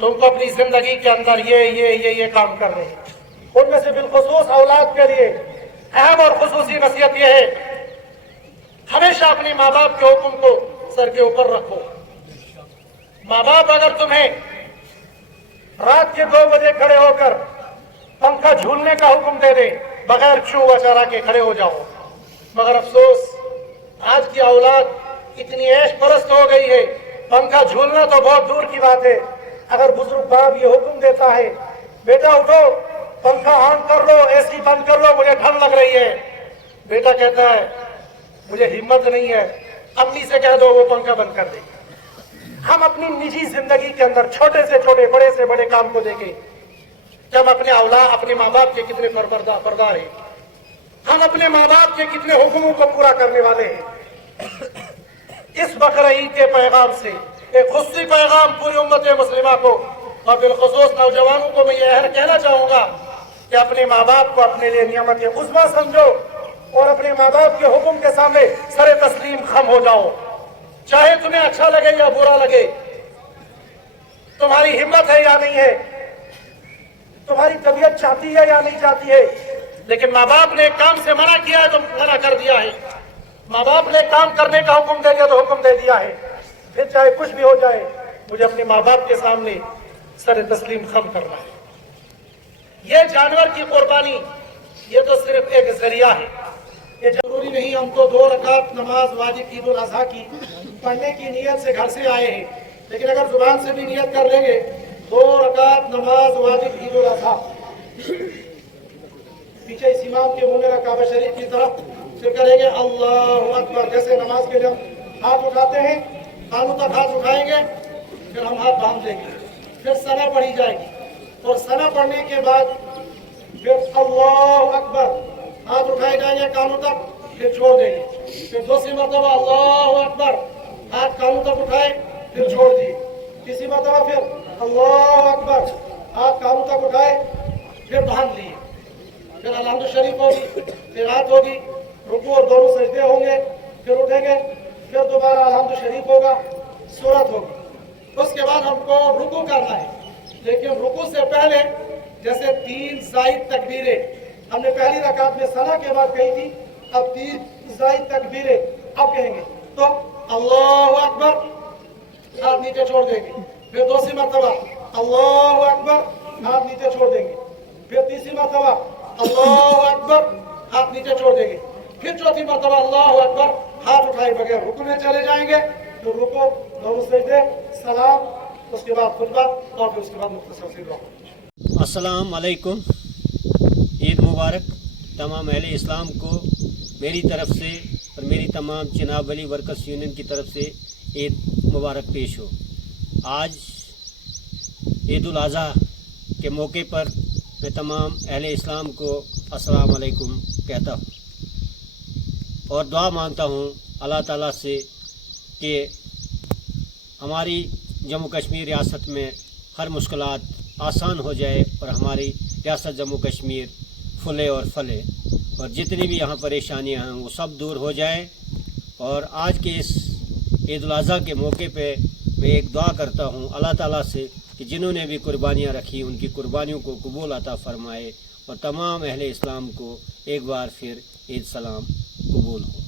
تم کو اپنی زندگی کے اندر یہ کام کر رہے ہیں۔ ان میں سے بالخصوص اولاد کے لیے اہم اور خصوصی نصیحت یہ ہے، ہمیشہ اپنے ماں باپ کے حکم کو سر کے اوپر رکھو۔ ماں باپ اگر تمہیں رات کے 2 بجے کھڑے ہو کر پنکھا جھولنے کا حکم دے دے، بغیر چھو چرا کے کھڑے ہو جاؤ۔ مگر افسوس آج کی اولاد اتنی عیش پرست ہو گئی ہے، پنکھا جھولنا تو بہت دور کی بات ہے، اگر بزرگ باپ یہ حکم دیتا ہے بیٹا اٹھو پنکھا آن کر لو، اے سی بند کر لو، مجھے ٹھنڈ لگ رہی ہے، بیٹا کہتا ہے مجھے ہمت نہیں ہے، امی سے کہہ دو وہ پنکھا بند کر دے۔ ہم اپنی نجی زندگی کے اندر چھوٹے سے چھوٹے بڑے سے بڑے کام کو دیکھیں کہ ہم اپنے اولاد اپنے ماں باپ کے کتنے پردار ہیں، ہم اپنے ماں باپ کے کتنے حکموں کو پورا کرنے والے ہیں۔ اس بقرہ عید کے پیغام سے ایک خصوصی پیغام پوری امت مسلمہ کو اور بالخصوص نوجوانوں کو میں یہ عہد کہنا چاہوں گا کہ اپنے ماں باپ کو اپنے لیے نعمت عظمیٰ سمجھو اور اپنے ماں باپ کے حکم کے سامنے سر تسلیم خم ہو جاؤ، چاہے تمہیں اچھا لگے یا برا لگے، تمہاری ہمت ہے یا نہیں ہے، تمہاری طبیعت چاہتی ہے یا نہیں چاہتی ہے، لیکن ماں باپ نے ایک کام سے منع کیا ہے تو منع کر دیا ہے، ماں باپ نے کام کرنے کا حکم دے دیا تو حکم دے دیا ہے، پھر چاہے کچھ بھی ہو جائے مجھے اپنے ماں باپ کے سامنے سر تسلیم خم کرنا ہے۔ یہ جانور کی قربانی یہ تو صرف ایک ذریعہ ہے، یہ ضروری نہیں ہم تو 2 رکعت نماز واجب عید الاضحیٰ کی پڑھنے کی نیت سے گھر سے آئے ہیں، لیکن اگر زبان سے بھی نیت کر لیں گے 2 رکعت نماز واجب عید الاضحیٰ، پیچھے اس امام کے منہ میں کعبہ شریف کی طرف پھر کریں گے اللہ اکبر، جیسے نماز کے جب ہاتھ اٹھاتے ہیں کانوں تک ہاتھ اٹھائیں گے، پھر ہم ہاتھ باندھ دیں گے، پھر ثنا پڑھی جائے گی اور ثنا پڑھنے کے بعد پھر اللہ اکبر ہاتھ اٹھائے جائیں گے کانوں تک، پھر چھوڑ دیں گے، پھر دوسری مرتبہ اللہ اکبر ہاتھ کانوں تک اٹھائے پھر چھوڑ دیے، تیسری مرتبہ پھر اللہ اکبر ہاتھ کانوں تک اٹھائے پھر باندھ لیے، پھر الحمد شریف ہوگی، قرات ہوگی، رکوع اور دونوں سجدے ہوں گے، پھر اٹھیں گے، پھر دوبارہ الحمد شریف ہوگا، سورت ہوگی، اس کے بعد ہم کو رکوع کرنا ہے، لیکن رکوع سے پہلے جیسے 3 زائد تکبیریں ہم نے پہلی رکعت میں ثنا کے بعد کہی تھی، اب 3 زائد تکبیریں اب کہیں گے تو اللہ اکبر ہاتھ نیچے چھوڑ دیں گے، پھر دوسری مرتبہ اللہ اکبر ہاتھ نیچے چھوڑ دیں گے، پھر تیسری مرتبہ اللہ اکبر ہاتھ نیچے چھوڑ دیں گے، پھر چوتھی مرتبہ اللہ اکبر ہاتھ اٹھائے بغیر رکوع میں چلے جائیں گے، تو رکوع دونوں سجدے سلام، اس کے بعد خطبہ اور پھر اس کے بعد مختصر سی دعا۔ السلام علیکم، عید مبارک تمام اہل اسلام کو میری طرف سے اور میری تمام چناب ولی ورکرز یونین کی طرف سے عید مبارک پیش ہو۔ آج عید الاضحیٰ کے موقع پر میں تمام اہل اسلام کو السلام علیکم کہتا ہوں اور دعا مانگتا ہوں اللہ تعالیٰ سے کہ ہماری جموں کشمیر ریاست میں ہر مشکلات آسان ہو جائے اور ہماری ریاست جموں کشمیر پھلے اور پھلے، اور جتنی بھی یہاں پریشانیاں ہیں وہ سب دور ہو جائیں۔ اور آج کے اس عید الاضحیٰ کے موقع پہ میں ایک دعا کرتا ہوں اللہ تعالیٰ سے کہ جنہوں نے بھی قربانیاں رکھی ان کی قربانیوں کو قبول عطا فرمائے، اور تمام اہل اسلام کو ایک بار پھر عید سلام قبول ہو۔